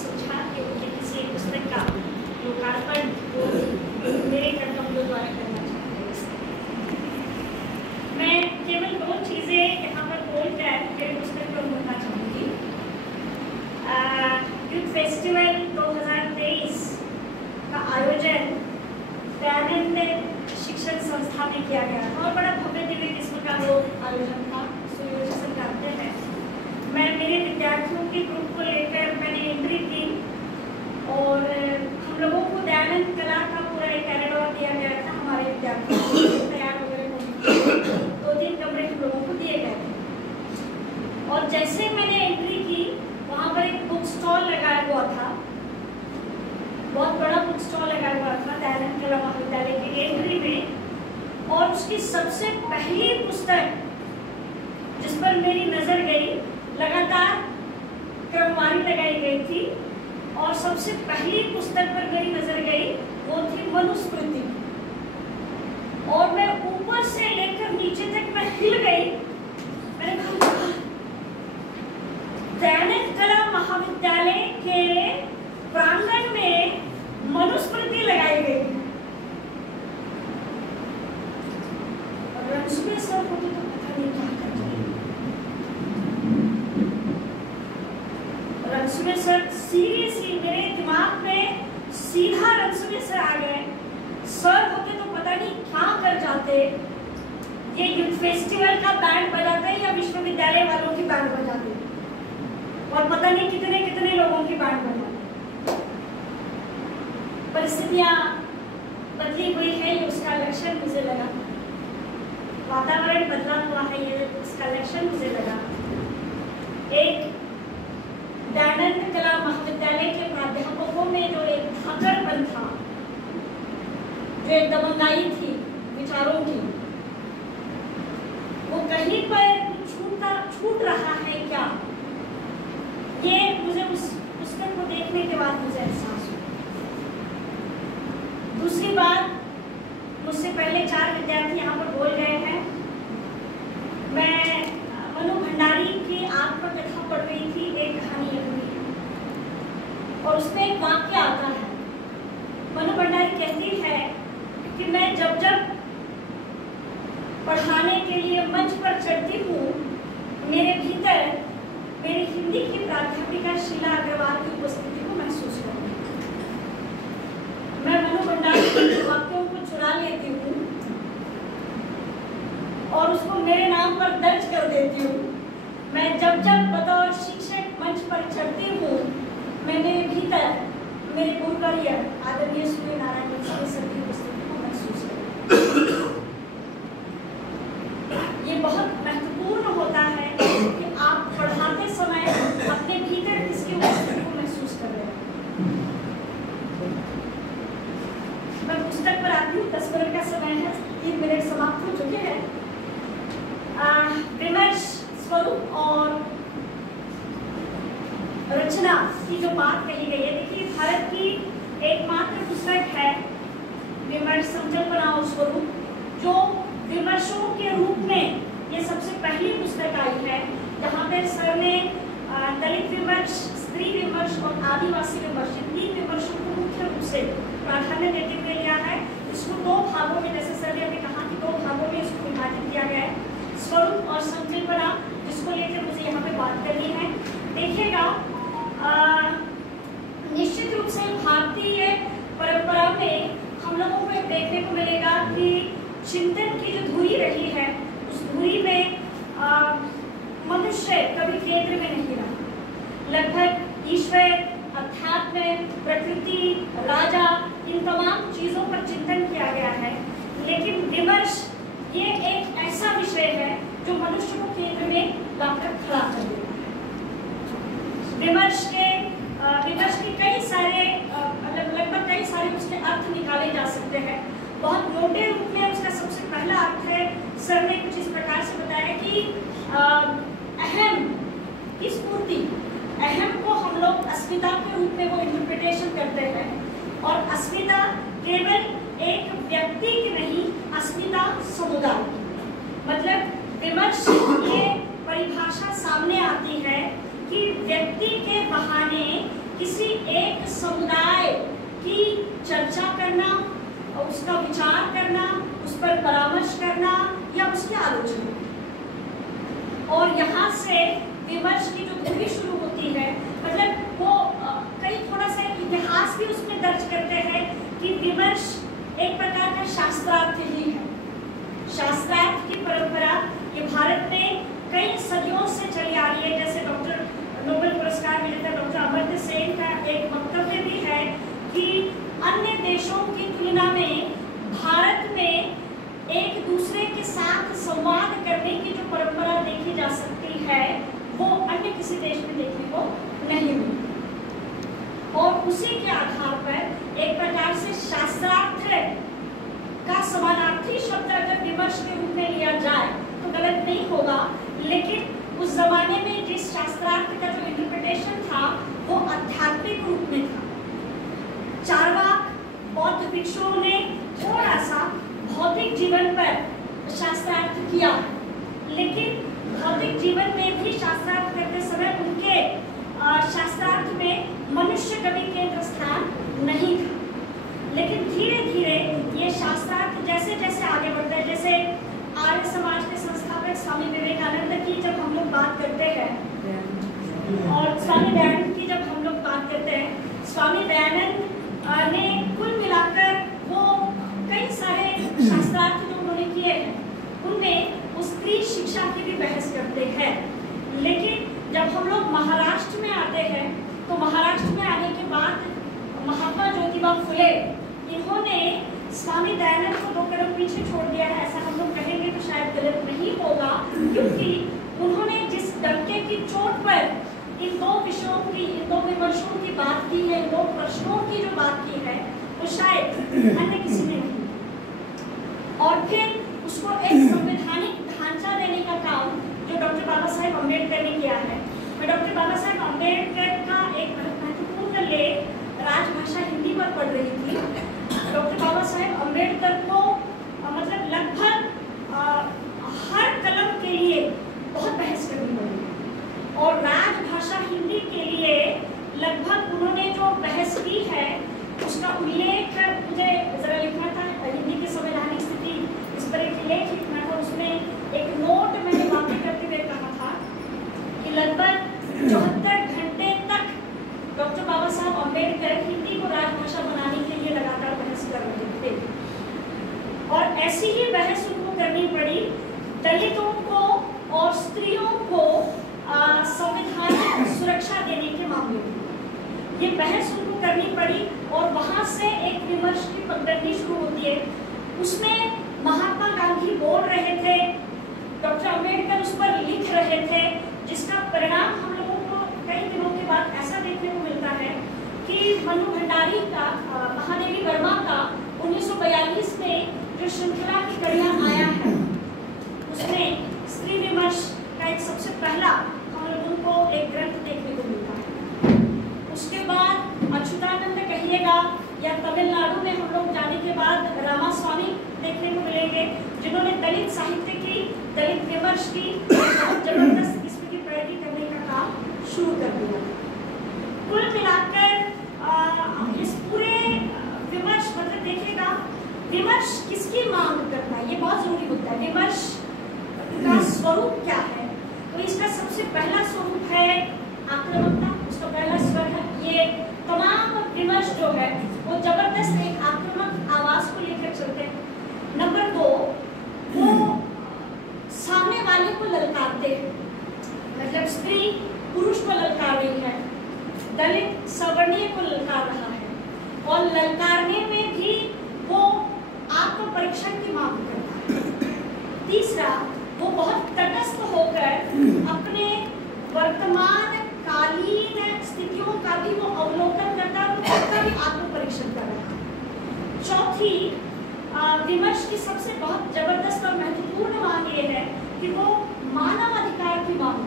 समझा कि उनके किसी पुस्तक का लोकार्पण वो मेरे कर्तव्यों द्वारा करना चाहते हैं। मैं केवल 2 चीज़ें यहाँ पर बोलकर मेरे पुस्तक पर बोलना चाहूँगी। यूथ फेस्टिवल 2023 का आयोजन दयानंद शिक्षण संस्था में किया गया था और बड़ा भव्य दिव्य किस्म का वो आयोजन था। सुयोजन करते हैं, मैं मेरे विद्यार्थियों के ग्रुप को लेकर मैंने एंट्री की और हम लोगों को दयानंद कला का पूरा एक कैरिडोर दिया गया था। हमारे विद्यार्थियों को तैयार वगैरह होने 2-3 कमरे हम लोगों को दिए गए थे और जैसे मैंने एंट्री की वहाँ पर एक बुक स्टॉल लगाया हुआ था, बहुत बड़ा बुक स्टॉल लगा हुआ था दयानंद कला महाविद्यालय की एंट्री में। और उसकी सबसे पहली पुस्तक जिस पर मेरी नजर गई, लगातार क्रमवारी लगाई गई थी और सबसे पहली पुस्तक पर मेरी नजर गई वो थी मनुस्मृति। और मैं ऊपर से लेकर नीचे तक मैं हिल गई। मैंने कहा दयानंद कला महाविद्यालय के प्रांगण में मनुस्मृति लगाई गई। रणसुमे सर को तो पता नहीं क्या करते। रणसुमे सर सीरियसली मेरे दिमाग में सीधा रणसुमे सर आ गए। सर होते तो पता नहीं क्या कर जाते। ये यूथ फेस्टिवल का बैंड बजाते या विश्वविद्यालय वालों की बैंड बजाते और पता नहीं कितने कितने लोगों की बैंड बजाते। परिस्थितियां बदली हुई है, ये उसका लक्षण मुझे लगा। वातावरण बदला हुआ है, ये उसका लक्षण मुझे लगा। एक दयानंद कला महाविद्यालय के प्राध्यापकों में जो एक धाकड़पन था, जो एक दबंगाई थी विचारों की, वो कहीं पर छूट रहा है क्या, ये मुझे उस पुस्तक को देखने के बाद मुझे एहसास हुआ। दूसरी बात, मुझसे पहले 4 विद्यार्थी यहाँ पर बोल गए हैं। मैं मनु भंडारी की आत्मकथा पढ़ रही थी, एक कहानी अधूरी, और उसमें एक वाक्य आता है। मनु भंडारी कहती है कि मैं जब जब पढ़ाने के लिए मंच पर चढ़ती हूँ, मेरे भीतर मेरी हिंदी की प्राध्यापिका शीला अग्रवाल की उपस्थिति को महसूस करती हूँ। मैं मनु भंडारी के वाक्यों को चुरा लेती हूँ और उसको मेरे नाम पर दर्ज कर देती हूँ। मैं जब जब बतौर शिक्षक मंच पर चढ़ती हूँ, मैंने भीतर मेरे गुरुवर्य आदरणीय सूर्य नारायण सर की उपस्थिति को महसूस करती हूँ। ये बहुत महत्वपूर्ण होता है कि आप पढ़ाते समय अपने भीतर किसकी उपस्थिति को महसूस कर रहे हैं। मैं पुस्तक पर आती हूँ, 10 मिनट का समय है, 3 मिनट समाप्त हो चुके हैं। विमर्श, स्वरूप और रचना की जो बात कही गई है, देखिए भारत की एकमात्र पुस्तक है विमर्श, संकल्पना और स्वरूप, जो विमर्शों के रूप में ये सबसे पहली पुस्तक आई है, जहाँ पे सर ने दलित विमर्श, स्त्री विमर्श और आदिवासी विमर्श, इन 3 विमर्शों को मुख्य रूप से प्राधान्य देते हुए लिया है। इसको 2 भागों में, जैसे सर ने कहा कि 2 भागों में इसको विभाजित किया गया है, स्वरूप और संकल्पना, जिसको लेकर मुझे यहाँ पे बात करनी है। देखिएगा, निश्चित रूप से भारतीय परंपरा में हम लोगों को देखने को मिलेगा कि चिंतन की जो धुरी रही है, उस धुरी में मनुष्य कभी केंद्र में नहीं रहा। लगभग ईश्वर, अध्यात्म, प्रकृति, राजा, इन तमाम चीजों पर चिंतन किया गया है। लेकिन विमर्श ये एक ऐसा विषय है जो मनुष्य को केंद्र में लाकर खड़ा कर देता है। विमर्श के कई सारे लगभग कई सारे उसके अर्थ निकाले जा सकते हैं। बहुत मोटे रूप में उसका सबसे पहला अर्थ है, सर ने कुछ इस प्रकार से बताया कि अहम की स्फूर्ति, अहम को हम लोग अस्मिता के रूप में वो इंटरप्रिटेशन करते हैं, और अस्मिता केवल एक व्यक्ति की नहीं, अस्मिता समुदाय की। मतलब विमर्श ये परिभाषा सामने आती है कि व्यक्ति के बहाने किसी उसका विचार करना, उस पर परामर्श करना या उसकी आलोचना। और यहाँ से विमर्श की जो धुरी शुरू होती है, मतलब वो कई थोड़ा सा इतिहास भी उसमें दर्ज करते हैं कि विमर्श एक प्रकार का शास्त्रार्थ ही है। शास्त्रार्थ की परंपरा ये भारत में कई सदियों से चली आ रही है। जैसे डॉक्टर नोबेल पुरस्कार विजेता डॉक्टर अमर्त्य सेन का एक वक्तव्य भी है कि अन्य देशों की तुलना में भारत में एक दूसरे के साथ संवाद करने की जो परंपरा देखी जा सकती है वो अन्य किसी देश में देखने को नहीं मिलती। और उसी के आधार पर एक प्रकार से शास्त्रार्थ का समानार्थी शब्द अगर विमर्श के रूप में लिया जाए तो गलत नहीं होगा, लेकिन उस जमाने में जिस शास्त्रार्थ का जो इंटरप्रिटेशन था वो आध्यात्मिक रूप में था। चार्वाक बौद्ध भिक्षुओं ने थोड़ा सा भौतिक जीवन पर शास्त्रार्थ किया, लेकिन भौतिक जीवन में भी शास्त्रार्थ करते समय उनके शास्त्रार्थ में मनुष्य कभी केंद्र स्थान नहीं था। लेकिन धीरे धीरे ये शास्त्रार्थ जैसे जैसे आगे बढ़ता है, जैसे आर्य समाज के संस्थापक स्वामी विवेकानंद की जब हम लोग बात करते हैं और स्वामी दयानंद की जब हम लोग बात करते हैं, स्वामी दयानंद ने कुल मिलाकर वो कई सारे शास्त्रार्थ जो उन्होंने किए हैं उनमें वो स्त्री शिक्षा की भी बहस करते हैं। लेकिन जब हम लोग महाराष्ट्र में आते हैं तो महाराष्ट्र में आने के बाद महात्मा ज्योतिबा फुले इन्होंने स्वामी दयानंद को 2 कदम पीछे छोड़ दिया है, ऐसा हम लोग कहेंगे तो शायद गलत नहीं होगा, क्योंकि उन्होंने जिस डंके की चोट पर इन 2 विषयों की, इन 2 विमर्शों की बात की है, इन 2 प्रश्नों की जो बात की है वो शायद अन्य किसी ने नहीं। और फिर उसको एक संवैधानिक ढांचा देने का काम जो डॉक्टर बाबा साहेब अम्बेडकर ने किया है। मैं डॉक्टर बाबा साहेब अम्बेडकर का एक महत्वपूर्ण लेख राजभाषा हिंदी पर पढ़ रही थी। डॉक्टर बाबा साहेब अम्बेडकर को मतलब लगभग हर कलम के लिए बहुत बहस करनी पड़ी और राजभाषा हिंदी के लिए लगभग उन्होंने जो बहस की है उसका उल्लेख मुझे जरा लिखना था, हिंदी की संवैधानिक स्थिति इस पर एक लेख लिखना था। उसमें एक नोट मैंने वाकई करते हुए कहा था कि लगभग 74 घंटे तक डॉक्टर बाबा साहब अम्बेडकर हिंदी को राजभाषा बनाने के लिए लगातार बहस कर रहे थे। और ऐसी ही बहस उनको करनी पड़ी दलितों को और स्त्रियों को संवैधानिक सुरक्षा देने के मामले में। ये बहस उनको करनी पड़ी और वहां से एक विमर्श की पगडंडी शुरू होती है। उसमें महात्मा गांधी बोल रहे थे, डॉक्टर अम्बेडकर उस पर लिख रहे थे, जिसका परिणाम हम लोगों को कई दिनों के बाद ऐसा देखने को मिलता है कि मनु भंडारी का, महादेवी वर्मा का 1942 में जो श्रृंखला की कड़ियां आया है उसमें स्त्री विमर्श का एक सबसे पहला हम लोगों को एक ग्रंथ देखने को मिलता है। उसके बाद अच्युतानंद कहिएगा या तमिलनाडु में हम लोग जाने के बाद रामास्वामी देखने को मिलेंगे, जिन्होंने दलित साहित्य की, दलित विमर्श की जबरदस्त किस्म की प्रगति करने का काम शुरू कर दिया। कुल मिलाकर इस पूरे विमर्श मतलब देखिएगा विमर्श किसकी मांग करता है, ये बहुत जरूरी होता है। विमर्श का स्वरूप क्या है? तो इसका सबसे पहला स्वरूप है आक्रामकता, उसका पहला स्वर है। ये तमाम विमर्श जो है वो जबरदस्त एक आक्रामक आवाज को लेकर चलते हैं। नंबर 2, वो सामने वाले को ललकारते हैं, मतलब स्त्री पुरुष को ललकार रही है, दलित सवर्णीय को ललकार रहा है और ललकारने में भी वो आत्म परीक्षण की मांग करता है। तीसरा, वो बहुत तटस्थ होकर अपने वर्तमान कालीन स्थितियों का भी वो अवलोकन करता है, उसका भी आत्म परीक्षण कर रहा है। चौथी, विमर्श की सबसे बहुत जबरदस्त और महत्वपूर्ण मांग ये है कि वो मानव अधिकार की मांग,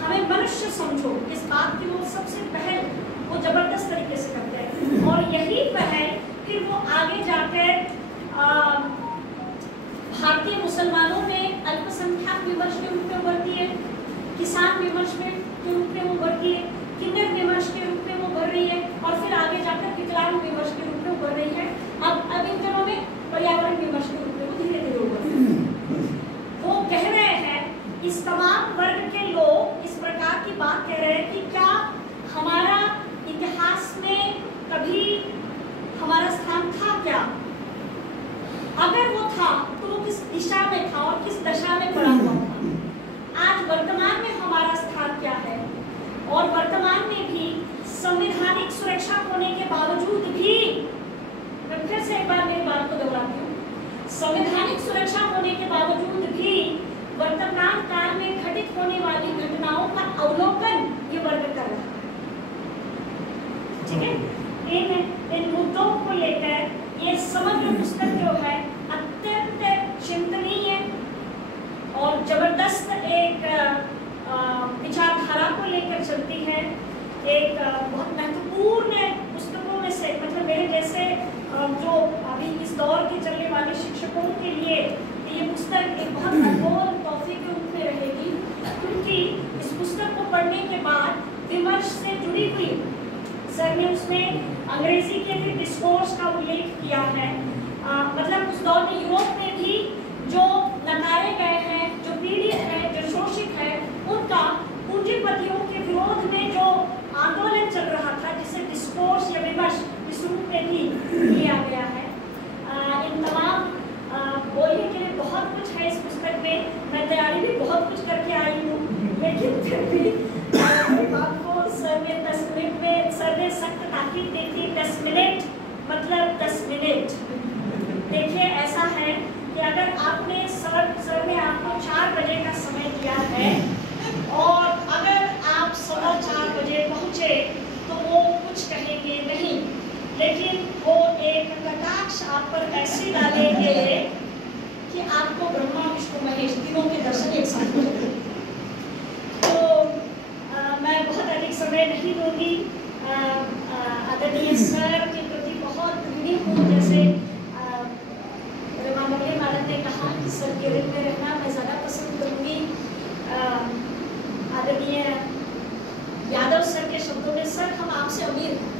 हमें मनुष्य समझो, इस बात की वो सबसे पहल वो जबरदस्त तरीके से करते हैं। और यही पहल फिर वो आगे जाकर भारतीय मुसलमानों में अल्पसंख्यक विमर्श के रूप में उभरती है, किसान विमर्श में के रूप में उभरती है, किन्नर विमर्श के रूप में वो उभर रही है और फिर आगे जाकर विकलांग विमर्श के रूप में उभर रही है। अब हमारा इतिहास में कभी हमारा स्थान था क्या? अगर वो था तो वो किस दिशा में था और किस दशा में पड़ा हुआ था? आज वर्तमान में हमारा स्थान क्या है? और वर्तमान में भी संवैधानिक सुरक्षा होने के बावजूद भी, मैं फिर से एक बार मेरी बात को दोहराती हूँ, संवैधानिक सुरक्षा होने के बावजूद भी वर्तमान काल में घटित होने वाली घटनाओं का अवलोकन ये वर्ग कर रहा है। ठीक है, इन मुद्दों को लेकर ये समग्र पुस्तक जो है अत्यंत चिंतनीय और जबरदस्त एक विचारधारा को लेकर चलती है। एक बहुत महत्वपूर्ण पुस्तकों में से, मतलब मेरे जैसे जो अभी इस दौर के चलने वाले शिक्षकों के लिए ये पुस्तक एक बहुत अनमोल तोहफे के रूप में रहेगी, क्योंकि इस पुस्तक को पढ़ने के बाद विमर्श से जुड़ी हुई, सर ने उसमें अंग्रेजी के भी डिस्कोर्स का उल्लेख किया है। मतलब उस दौर में यूरोप में भी जो नकारे गए हैं, जो पीड़ित हैं, जो शोषित हैं, उनका पूंजीपतियों के विरोध में जो आंदोलन चल रहा था, जिसे डिस्कोर्स या विमर्श इस रूप में भी लिया गया है। इन तमाम बोलने के लिए बहुत कुछ है इस पुस्तक में। मैं तैयारी भी बहुत कुछ करके आई हूँ, लेकिन फिर भी आपको सर ने 10 मिनट में, सर ने सख्त ताकीद दी थी 10 मिनट मतलब 10 मिनट। देखिए ऐसा है कि अगर आपने सर ने आपको 4 बजे का समय दिया है और अगर आप 4:15 बजे पहुँचे तो वो कुछ कहेंगे नहीं, लेकिन वो एक कटाक्ष आप पर ऐसे डालेंगे कि आपको ब्रह्मा विष्णु महेश तीनों के दर्शन एक साथ हो जाएंगे। तो मैं बहुत अधिक समय नहीं दूंगी। आदरणीय सर के प्रति बहुत ऋणी हूँ। जैसे रमा मुरली माधव ने कहा कि सर के ऋण में रहना मैं ज़्यादा पसंद करूँगी। आदरणीय यादव सर के शब्दों में, सर हम आपसे अमीर हैं,